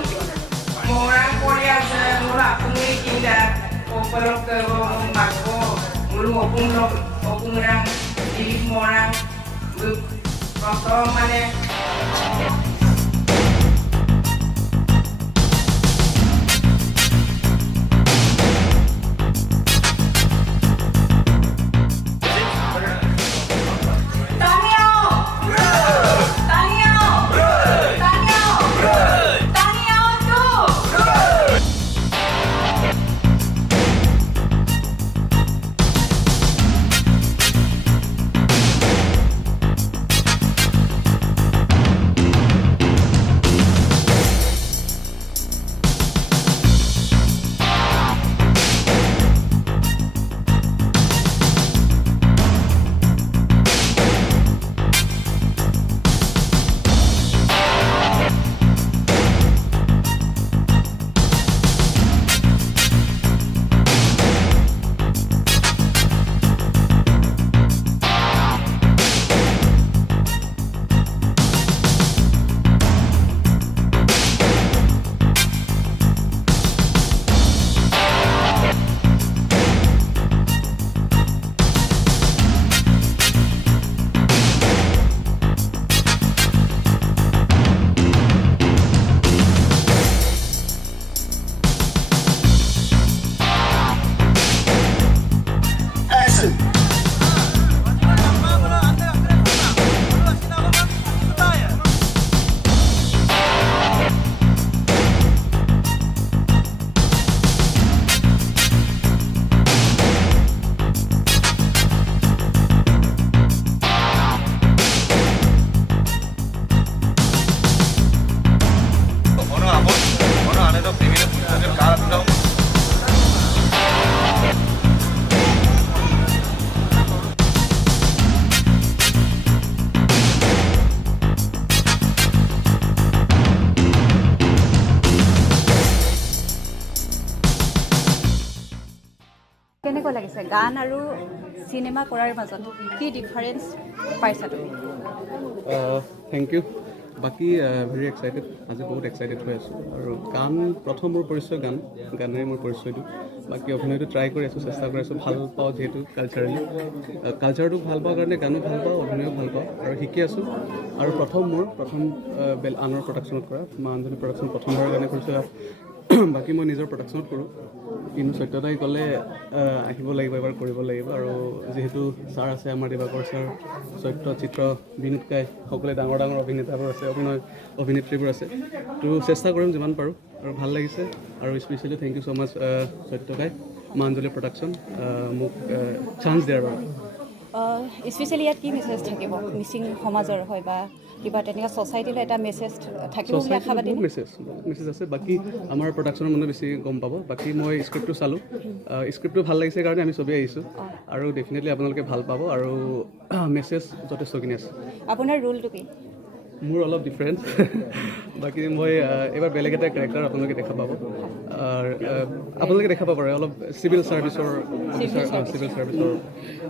Orang Korea murah pungli kita opelok ke bangko mulu opung orang di orang waktu mana কেনেকুৱা লাগিছে গান আৰু cinema কৰাৰ মাজত কি ডিফাৰেন্স পাইছা তুমি থ্যাংক ইউ বাকি ভেৰি এক্সাইটেড আজি বহুত এক্সাইটেড হৈ আছোঁ আৰু গান প্ৰথম মোৰ পৰিচয় গানেৰে মোৰ পৰিচয়টো বাকী অভিনয়টো ট্ৰাই কৰি আছোঁ চেষ্টা কৰি আছোঁ ভাল পাওঁ যিহেতু কালচাৰটো ভাল পাওঁ কাৰণে গানো ভাল পাওঁ অভিনয়ো ভাল পাওঁ আৰু শিকি আছোঁ আৰু প্ৰথম আনৰ প্ৰডাকশ্যনত কৰা মা অঞ্জলি প্ৰডাকশ্যন প্ৰথমবাৰৰ কাৰণে কৰিছোঁ বাকী মই নিজৰ প্ৰডাকশ্যনত কৰোঁ কিন্তু সত্যতাই ক'লে আহিব লাগিব এবাৰ কৰিব লাগিব আৰু যিহেতু ছাৰ আছে আমাৰ দিবাকৰ ছাৰ সত্য চিত্ৰ বিনীত কাই সকলোৱে ডাঙৰ অভিনেতাবোৰ আছে অভিনেত্ৰীবোৰ আছে তো চেষ্টা কৰিম যিমান পাৰোঁ আৰু ভাল লাগিছে আৰু স্পেচিয়েলি থেংক ইউ ছ' মাছ সত্য কাই মা অঞ্জলি প্ৰডাকশ্যন মোক চান্স দিয়াৰ বাবে স্পেচিয়েলি ইয়াত কি মেছেজ থাকিব মিচিং সমাজৰ হয় বা কিবা তেনেকুৱা ছ'চাইটিলৈ এটা মেছেজ থাকিব বুলি আশাবাদী মেছেজ আছে বাকী আমাৰ প্ৰডাকশ্যনৰ মানুহ বেছি গম পাব বাকী মই স্ক্ৰিপ্টটো চালোঁ স্ক্ৰিপ্টটো ভাল লাগিছে কাৰণে আমি চবেই আহিছোঁ আৰু ডেফিনেটলি আপোনালোকে ভাল পাব আৰু মেছেজ যথেষ্টখিনি আছে আপোনাৰ ৰোলটো কি মোৰ অলপ ডিফাৰেণ্ট বাকী মই এইবাৰ বেলেগ এটা কেৰেক্টাৰ আপোনালোকে দেখা পাব আপোনালোকে দেখা পাব অলপ চিভিল ছাৰ্ভিচৰ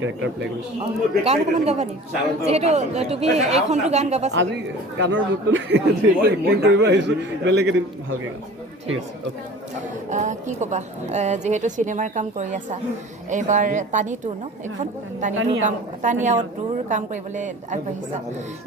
কেৰেক্টাৰ প্লে কৰিছোঁ গান অকণমান গাবা নি যিহেতু তুমি এইখনটো গান গাবা আজি গানৰ মুডটো এক্টিং কৰিব আহিছোঁ বেলেগ এদিন ভালকৈ গাম ঠিক আছে অ'কে কি ক'বা যিহেতু চিনেমাৰ কাম কৰি আছা এইবাৰ টানি টু ন এইখন টানিয়া টুৰ কাম কৰিবলৈ আগবাঢ়িছা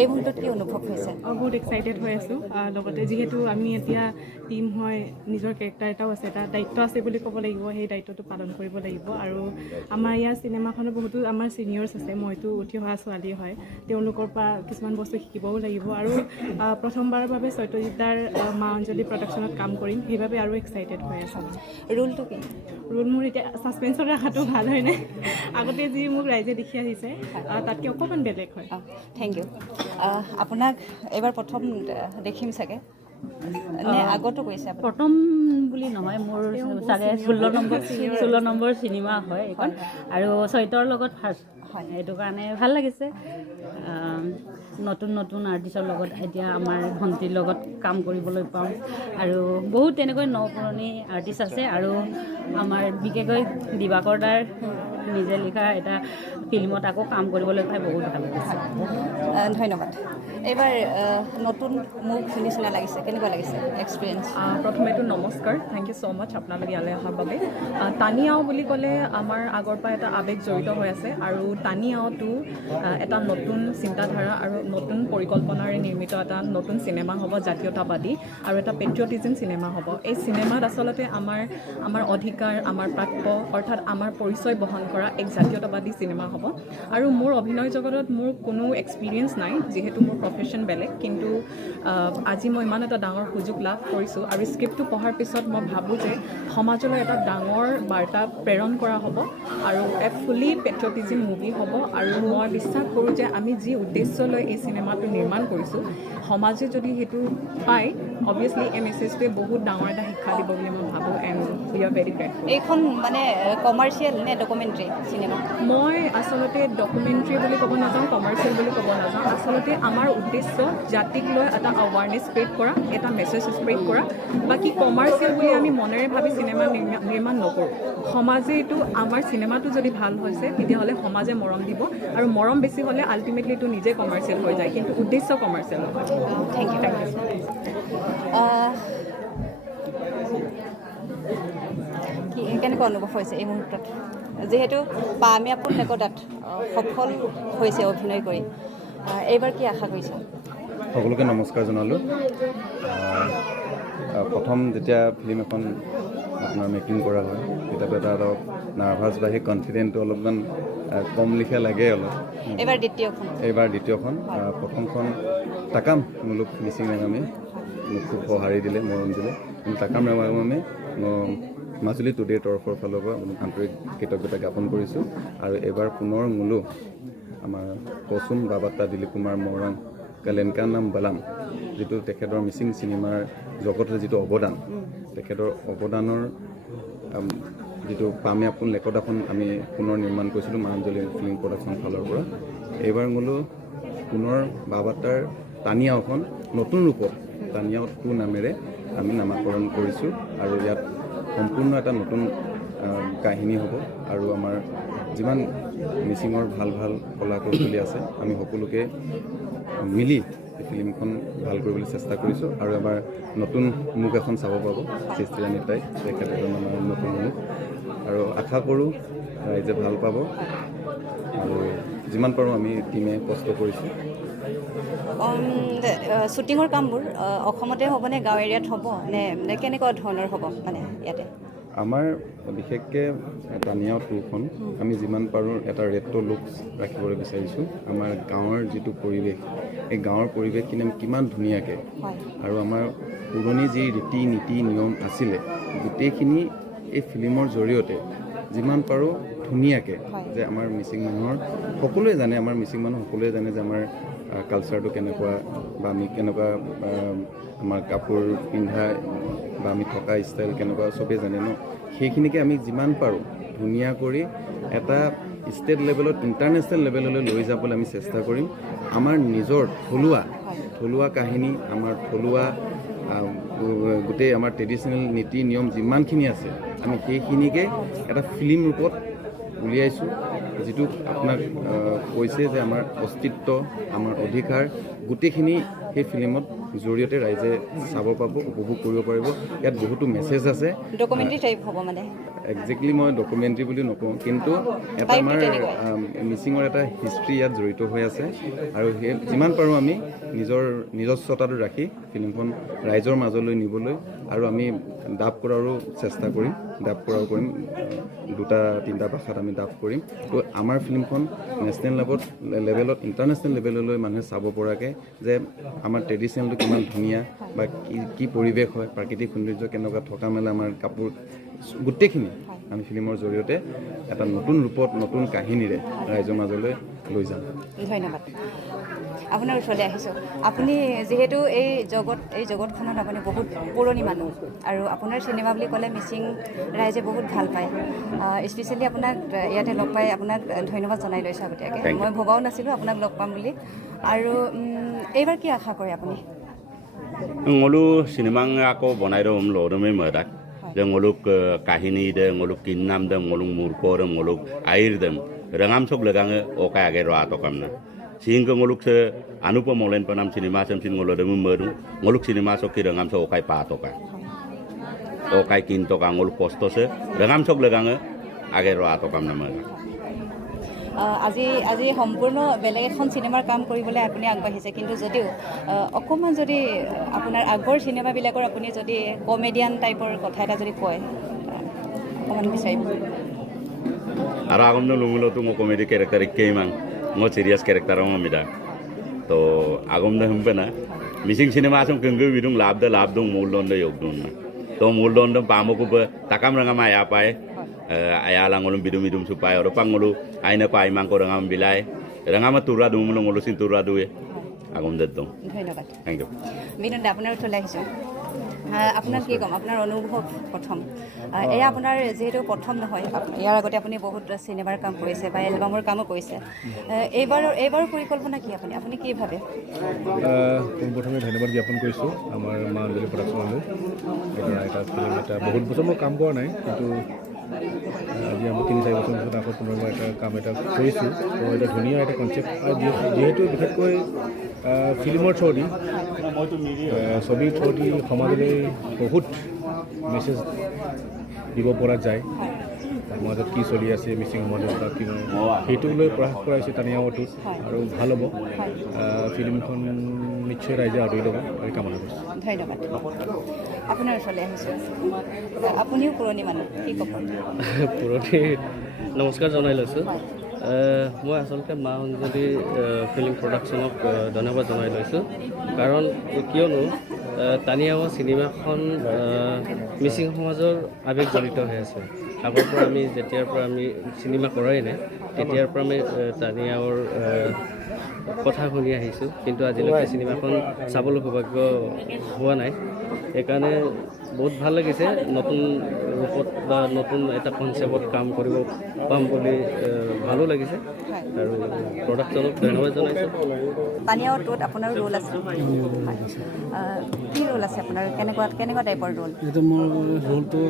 এই মুহূৰ্তত কি অনুভৱ হৈছে বহুত এক্সাইটেড হৈ আছোঁ লগতে যিহেতু আমি এতিয়া টিম হয় নিজৰ কেৰেক্টাৰ এটাও আছে এটা দায়িত্ব আছে বুলি ক'ব লাগিব সেই দায়িত্বটো পালন কৰিব লাগিব আৰু আমাৰ ইয়াৰ চিনেমাখনত বহুতো আমাৰ ছিনিয়ৰ্ছ আছে মইতো উঠি অহা ছোৱালী হয় তেওঁলোকৰ পৰা কিছুমান বস্তু শিকিবও লাগিব আৰু প্ৰথমবাৰৰ বাবে সত্যজিৎদাৰ মা অঞ্জলি প্ৰডাকশ্যনত কাম কৰিম সেইবাবে আৰু এক্সাইটেড হৈ আছোঁ ৰোলটো কি ৰোল মোৰ এতিয়া ছাছপেন্সত ৰখাটো ভাল হয়নে আগতে যি মোক ৰাইজে দেখি আহিছে তাতকৈ অকণমান বেলেগ হয় থেংক ইউ আপোনাক এইবাৰ প্ৰথম দেখিম চাগে নে আগতো কৈছে প্ৰথম বুলি নহয় মোৰ 16 নম্বৰ চিনেমা হয় এইখন আৰু চৈতৰ লগত ফাৰ্ষ্ট হয় সেইটো কাৰণে ভাল লাগিছে নতুন আৰ্টিষ্টৰ লগত এতিয়া আমাৰ ভণ্টিৰ লগত কাম কৰিবলৈ পাওঁ আৰু বহুত তেনেকৈ পুৰণি আৰ্টিষ্ট আছে আৰু আমাৰ বিশেষকৈ দিবাকৰ দাৰ নিজে লিখা এটা ফিল্মত আকৌ কাম কৰিবলৈ পাই বহুত ভাল লাগিছে। ধন্যবাদ। এইবাৰ নতুন মুখ নিচিনা লাগিছে, কেনেকুৱা লাগিছে এক্সপিৰিয়েঞ্চ? প্ৰথমেতো নমস্কাৰ, থেংক ইউ ছ' মাছ আপোনালোক ইয়ালৈ অহাৰ বাবে। টানি আও বুলি ক'লে আমাৰ আগৰ পৰা এটা আৱেগ জড়িত হৈ আছে আৰু টানি আওটো এটা নতুন চিন্তাধাৰা আৰু নতুন পৰিকল্পনাৰে নিৰ্মিত এটা নতুন চিনেমা হ'ব, জাতীয়তাবাদী আৰু এটা পেট্ৰিয়টিজিম চিনেমা হ'ব। এই চিনেমাত আচলতে আমাৰ অধিকাৰ, আমাৰ প্ৰাপ্য অৰ্থাৎ আমাৰ পৰিচয় বহন কৰা এক জাতীয়তাবাদী চিনেমা হ'ব। আৰু মোৰ অভিনয় জগতত মোৰ কোনো এক্সপিৰিয়েঞ্চ নাই, যিহেতু মোৰ প্ৰফেশ্যন বেলেগ, কিন্তু আজি মই ইমান এটা ডাঙৰ সুযোগ লাভ কৰিছোঁ আৰু স্ক্ৰিপ্টটো পঢ়াৰ পিছত মই ভাবোঁ যে সমাজলৈ এটা ডাঙৰ বাৰ্তা প্ৰেৰণ কৰা হ'ব আৰু এক ফুলি পেট্ৰিয়টিজিম মুভি হ'ব। আৰু মই বিশ্বাস কৰোঁ যে আমি যি উদ্দেশ্য লৈ এই চিনেমাটো নিৰ্মাণ কৰিছোঁ, সমাজে যদি সেইটো পায়, অবভিয়াছলি এই মেছেজটোৱে বহুত ডাঙৰ এটা শিক্ষা দিব বুলি মই ভাবোঁ। And we are very grateful. এইখন মানে কমাৰ্চিয়েল নে ডকুমেণ্টাৰী চিনেমা? মই আচলতে ডকুমেণ্টাৰী বুলি ক'ব নাযাওঁ, কমাৰ্চিয়েল বুলি ক'ব নাযাওঁ। আচলতে আমাৰ উদ্দেশ্য জাতিক লৈ এটা আৱাৰনেছ স্প্ৰেড কৰা, এটা মেছেজ স্প্ৰেড কৰা। বাকী কমাৰ্চিয়েল বুলি আমি মনেৰে ভাবি চিনেমা নিৰ্মাণ নকৰোঁ। সমাজে এইটো আমাৰ চিনেমাটো যদি ভাল হৈছে তেতিয়াহ'লে সমাজে মৰম দিব, আৰু মৰম বেছি হ'লে আল্টিমেটলি এইটো নিজে কমাৰ্চিয়েল হৈ যায়, কিন্তু উদ্দেশ্য কমাৰ্চিয়েল নহয়। Thank you. কেনেকুৱা অনুভৱ হৈছে এই মুহূৰ্তত, যিহেতু পামে আপোন লেকতাত সফল হৈছে অভিনয় কৰি? এইবাৰ কি আশা কৰিছা? সকলোকে নমস্কাৰ জনালোঁ। প্ৰথম যেতিয়া ফিল্ম এখন আপোনাৰ মেকিং কৰা হয় তেতিয়াতো এটা অলপ নাৰ্ভাছ বা সেই কনফিডেণ্টটো অলপমান কম লিখা লাগে অলপ। এইবাৰ দ্বিতীয়খন? এইবাৰ দ্বিতীয়খন। প্ৰথমখন টাকাম মুলুক মিচিং মেগামে মোক খুব সঁহাৰি দিলে, মৰম দিলে, কিন্তু টাকাম মেগামে মাজুলী টুডেৰ তৰফৰ ফালৰ পৰা আন্তৰিক কৃতজ্ঞতা জ্ঞাপন কৰিছোঁ। আৰু এইবাৰ পুনৰ মোলো আমাৰ কচুম বাবাতা দিলীপ কুমাৰ মৰাণ কালেনকা নাম বালাম, যিটো তেখেতৰ মিচিং চিনেমাৰ জগতৰ যিটো অৱদান, তেখেতৰ অৱদানৰ যিটো পামে আপোন লেকতাখন আমি পুনৰ নিৰ্মাণ কৰিছিলোঁ মাঞ্জলী ফিল্ম প্ৰডাকশ্যন ফালৰ পৰা। এইবাৰ মোলো পুনৰ বাবাতাৰ টানি আওখন নতুন ৰূপত টানি আও 2 নামেৰে আমি নামাকৰণ কৰিছোঁ। আৰু ইয়াত সম্পূৰ্ণ এটা নতুন কাহিনী হ'ব আৰু আমাৰ যিমান মিচিঙৰ ভাল ভাল কলা কৌশলী আছে আমি সকলোকে মিলি এই ফিল্মখন ভাল কৰিবলৈ চেষ্টা কৰিছোঁ। আৰু এবাৰ নতুন মুখ এখন চাব পাব সৃষ্টিৰাণী তাই, তেখেতৰ আমাৰ নতুন মুখ, আৰু আশা কৰোঁ ৰাইজে ভাল পাব। আৰু যিমান পাৰোঁ আমি টীমে কষ্ট কৰিছোঁ। শ্বুটিঙৰ কামবোৰ অসমতে হ'বনে, গাঁও এৰিয়াত হ'ব নে কেনেকুৱা ধৰণৰ হ'ব মানে ইয়াতে? আমাৰ বিশেষকৈ টানি আও 2খন আমি যিমান পাৰোঁ এটা ৰেট্ৰ' লুক ৰাখিবলৈ বিচাৰিছোঁ। আমাৰ গাঁৱৰ যিটো পৰিৱেশ, এই গাঁৱৰ পৰিৱেশখিনি আমি কিমান ধুনীয়াকৈ, আৰু আমাৰ পুৰণি যি ৰীতি নীতি নিয়ম আছিলে গোটেইখিনি এই ফিল্মৰ জৰিয়তে যিমান পাৰোঁ ধুনীয়াকৈ, যে আমাৰ মিচিং মানুহৰ সকলোৱে জানে, আমাৰ মিচিং মানুহ সকলোৱে জানে যে আমাৰ কালচাৰটো কেনেকুৱা, বা আমি কেনেকুৱা আমাৰ কাপোৰ পিন্ধা বা আমি থকা ষ্টাইল কেনেকুৱা চবেই জানে ন। সেইখিনিকে আমি যিমান পাৰোঁ ধুনীয়া কৰি এটা ষ্টেট লেভেলত, ইণ্টাৰনেশ্যনেল লেভেললৈ লৈ যাবলৈ আমি চেষ্টা কৰিম। আমাৰ নিজৰ থলুৱা কাহিনী, আমাৰ থলুৱা গোটেই আমাৰ ট্ৰেডিশ্যনেল নীতি নিয়ম যিমানখিনি আছে আমি সেইখিনিকে এটা ফিল্ম ৰূপত উলিয়াইছোঁ, যিটো আপোনাক কৈছে যে আমাৰ অস্তিত্ব, আমাৰ অধিকাৰ গোটেইখিনি সেই ফিল্মত জৰিয়তে ৰাইজে চাব পাব, উপভোগ কৰিব পাৰিব। ইয়াত বহুতো মেছেজ আছে। ডকুমেণ্টাৰী টাইপ হ'ব মানে? একজেক্টলি মই ডকুমেণ্টাৰী বুলি নকওঁ, কিন্তু এটা আমাৰ মিচিঙৰ এটা হিষ্ট্ৰী ইয়াত জড়িত হৈ আছে। আৰু সেই যিমান পাৰোঁ আমি নিজস্বতাটো ৰাখি ফিল্মখন ৰাইজৰ মাজলৈ নিবলৈ, আৰু আমি ডাব কৰাৰো চেষ্টা কৰিম, ডাব কৰাও কৰিম, 2-3টা ভাষাত আমি ডাব কৰিম। তো আমাৰ ফিল্মখন নেশ্যনেল লেভেলত, ইণ্টাৰনেশ্যনেল লেভেললৈ মানুহে চাব পৰাকৈ, যে আমাৰ ট্ৰেডিশ্যনেলটো কিমান ধুনীয়া, বা কি পৰিৱেশ হয়, প্ৰাকৃতিক সৌন্দৰ্য কেনেকুৱা, থকা মেলা, আমাৰ কাপোৰ, গোটেইখিনি আমি ফিল্মৰ জৰিয়তে এটা নতুন ৰূপত, নতুন কাহিনীৰে ৰাইজৰ মাজলৈ লৈ যাম। ধন্যবাদ। আপোনাৰ ওচৰলৈ আহিছোঁ। আপুনি যিহেতু এই জগতখনত আপুনি বহুত পুৰণি মানুহ, আৰু আপোনাৰ চিনেমা বুলি ক'লে মিচিং ৰাইজে বহুত ভাল পায়। স্পেচিয়েলি আপোনাক ইয়াতে লগ পাই আপোনাক ধন্যবাদ জনাই লৈছোঁ আগতীয়াকৈ। মই ভবাও নাছিলোঁ আপোনাক লগ পাম বুলি। আৰু এইবাৰ কি আশা কৰে আপুনি? ngolu sinimang ako bonai do umlo do me madak যে ngoluk kahini de ngoluk kinnam de ngoluk murko de ngoluk air dem rangam sok legange okai age ro atokamna sehingga ngoluk se anupa molen panam cinema sem sin ngolo de meru ngoluk cinema sok ki rangam sok okai pa atoka okai kinto ka ngoluk posto se rangam sok legange age ro atokamna ma আজি সম্পূৰ্ণ বেলেগ এখন চিনেমাৰ কাম কৰিবলৈ আপুনি আগবাঢ়িছে কিন্তু যদিও অকণমান যদি আপোনাৰ আগৰ চিনেমাবিলাকৰ আপুনি যদি কমেডিয়ান টাইপৰ কথা এটা যদি কয় অকণমান বিচাৰিব আৰু আগম ন লুঙুলো তো মই কমেডি ক্যারেক্টার কেইমাং মই সিরিয়াস ক্যারেক্টার মিদা তো আগম ন হুমপে না মিসিং সিনেমা আসম কেঙ্গে বিদুং লাভ দং মূলদণ্ড যোগ দন না তো মূলদণ্ড পামকো তাকাম রাঙা মায়া পায় ayah langolum bidum bidum supaya orang pangolu aina pa imang ko rangam bilai rangama tura dum ngolu sin tura duwe agom dedong ধন্যবাদ thank you বিনোদ আপোনাৰ ওচৰলৈ আহিছোঁ আপোনাৰ কি ক'ম আপোনাৰ অনুভৱ প্ৰথম এয়া আপোনাৰ যিহেতু প্ৰথম নহয় ইয়াৰ আগতে আপুনি বহুত চিনেমাৰ কাম কৰিছে বা এলবামৰ কামো কৰিছে এইবাৰৰ পৰিকল্পনা কি আপুনি কি ভাবে পোনপ্ৰথমে ধন্যবাদ জ্ঞাপন কৰিছোঁ আমাৰ মা অঞ্জলি প্ৰডাকশ্যনলৈ এটা ফিল্ম এটা বহুত বছৰ মই কাম কৰা নাই কিন্তু আজি আমি 3-4 বছৰ পিছত আকৌ পুনৰবাৰ এটা কাম এটা কৰিছোঁ তো এটা ধুনীয়া এটা কনচেপ্ট আৰু যিহেতু বিশেষকৈ ফিল্মৰ থ্ৰুদি ছবিৰ থ্ৰুদি সমাজলৈ বহুত মেছেজ দিব পৰা যায় সমাজত কি চলি আছে মিচিং সমাজত বা কি সেইটোক লৈ প্ৰয়াস কৰাইছে টানিয়াওটো আৰু ভাল হ'ব ফিল্মখন নিশ্চয় ৰাইজে আদৰি ল'ব আৰু কামনা কৰিছোঁ ধন্যবাদ আপোনাৰ ওচৰলৈ আহিছোঁ আপুনিও পুৰণি মানুহ কি ক'ব পুৰণি নমস্কাৰ জনাই লৈছোঁ মই আচলতে মা অঞ্জলি ফিল্ম প্ৰডাকশ্যনক ধন্যবাদ জনাই লৈছোঁ কাৰণ কিয়নো টানিয়াও চিনেমাখন মিচিং সমাজৰ আৱেগ জড়িত হৈ আছে আগৰ পৰা আমি যেতিয়াৰ পৰা আমি চিনেমা কৰাই নাই তেতিয়াৰ পৰা আমি টানিয়াওৰ কথা শুনি আহিছোঁ কিন্তু আজিলৈকে চিনেমাখন চাবলৈ সৌভাগ্য হোৱা নাই সেইকাৰণে বহুত ভাল লাগিছে নতুন ৰূপত বা নতুন এটা কনচেপ্টত কাম কৰিব পাম বুলি ভালো লাগিছে আৰু প্ৰডাকশ্যনক ধন্যবাদ জনাইছোঁ টানিয়াওটোত আপোনাৰ ৰোল আছে কি ৰোল আছে আপোনাৰ কেনেকুৱা টাইপৰ ৰোল এইটো মোৰ ৰোলটো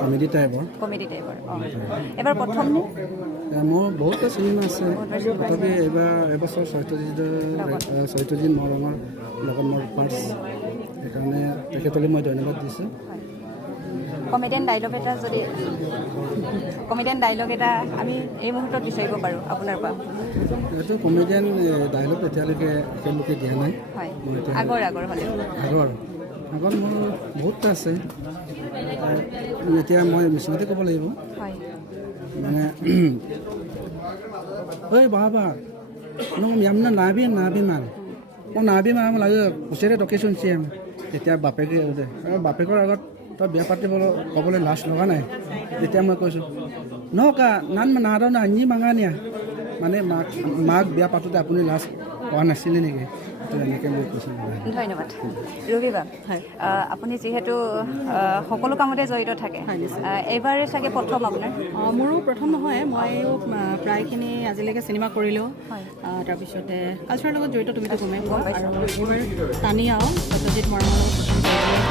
কমেডি টাইপৰ অঁ এবাৰ প্ৰথম নে মোৰ বহুতো চিনেমা আছে তথাপি এবছৰ সত্যজিৎ মৰঙৰ লগত মোৰ ফাৰ্ষ্ট সেইকাৰণে তেখেতলৈ মই ধন্যবাদ দিছোঁ কমেডিয়ান ডাইলগ এটা আমি এই মুহূৰ্তত বিচাৰিব পাৰোঁ আপোনাৰ পৰা এইটো কমেডিয়ান ডাইলগ এতিয়ালৈকে একেলোকে দিয়া নাই হয় আগৰ হ'লেও আগৰ মোৰ বহুতটা আছে এতিয়া মই মিচিঙতে ক'ব লাগিব হয় মানে ঐ বাবা নং য়ামনা নাবি মান মই নাবি মান লাগে ওচৰে টকেশ্যন চিএম তেতিয়া বাপেকৰ আগত তই বিয়া পাতিবলৈ ক'বলৈ লাজ লগা নাই তেতিয়া মই কৈছোঁ নকা নান নাদাও না আনি মাঙা নিয়া মানে মাক বিয়া পাতোঁতে আপুনি লাজ পোৱা নাছিলে নেকি এনেকৈ মই কৈছোঁ ধন্যবাদ ৰবিবা আপুনি যিহেতু সকলো কামতে জড়িত থাকে এইবাৰে চাগে প্ৰথম আপোনাৰ মোৰো প্ৰথম নহয় মইও প্ৰায়খিনি আজিলৈকে চিনেমা কৰিলোঁ তাৰপিছতে কালচাৰৰ লগত জড়িত তুমিতো গমেই পোৱা আৰু এইবাৰ টানিয়াও সত্যজিৎ মৰমৰ লগত প্ৰথম